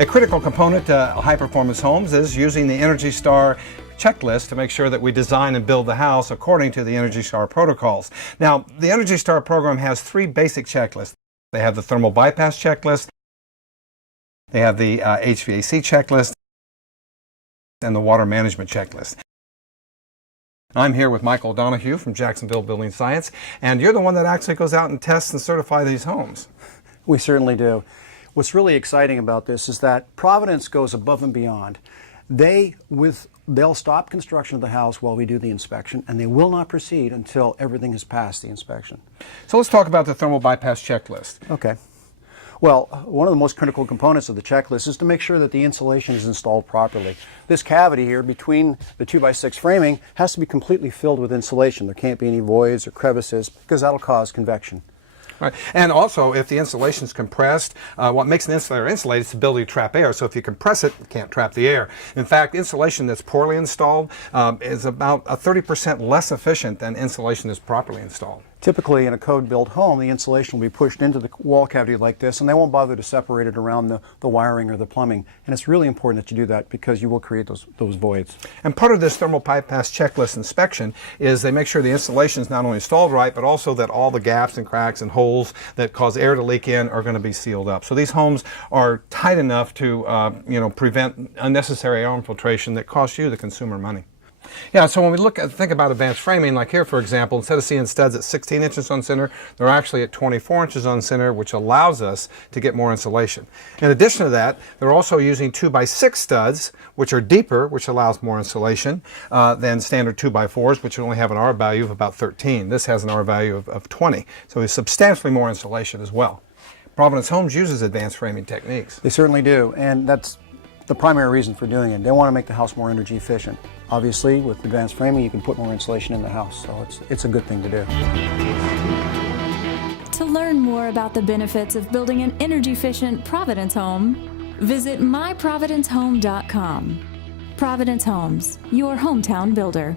A critical component to high-performance homes is using the ENERGY STAR checklist to make sure that we design and build the house according to the ENERGY STAR protocols. Now, the ENERGY STAR program has three basic checklists. They have the thermal bypass checklist, they have the HVAC checklist, and the water management checklist. I'm here with Michael Donahue from Jacksonville Building Science, and you're the one that actually goes out and tests and certifies these homes. We certainly do. What's really exciting about this is that Providence goes above and beyond. They'll stop construction of the house while we do the inspection, and they will not proceed until everything has passed the inspection. So let's talk about the thermal bypass checklist. Okay. Well, one of the most critical components of the checklist is to make sure that the insulation is installed properly. This cavity here between the 2x6 framing has to be completely filled with insulation. There can't be any voids or crevices because that'll cause convection. Right. And also, if the insulation is compressed, what makes an insulator insulated is the ability to trap air. So if you compress it, it can't trap the air. In fact, insulation that's poorly installed is about 30% less efficient than insulation that's properly installed. Typically, in a code-built home, the insulation will be pushed into the wall cavity like this, and they won't bother to separate it around the wiring or the plumbing. And it's really important that you do that because you will create those voids. And part of this thermal bypass checklist inspection is they make sure the insulation is not only installed right, but also that all the gaps and cracks and holes that cause air to leak in are going to be sealed up. So these homes are tight enough to prevent unnecessary air infiltration that costs you, the consumer, money. Yeah, so when we think about advanced framing, like here for example, instead of seeing studs at 16 inches on center, they're actually at 24 inches on center, which allows us to get more insulation. In addition to that, they're also using 2x6 studs, which are deeper, which allows more insulation than standard 2x4s, which only have an R value of about 13. This has an R value of 20, so it's substantially more insulation as well. Providence Homes uses advanced framing techniques. They certainly do, and that's the primary reason for doing it. They want to make the house more energy efficient. Obviously, with advanced framing, you can put more insulation in the house, so it's a good thing to do. To learn more about the benefits of building an energy-efficient Providence home, visit myprovidencehome.com. Providence Homes, your hometown builder.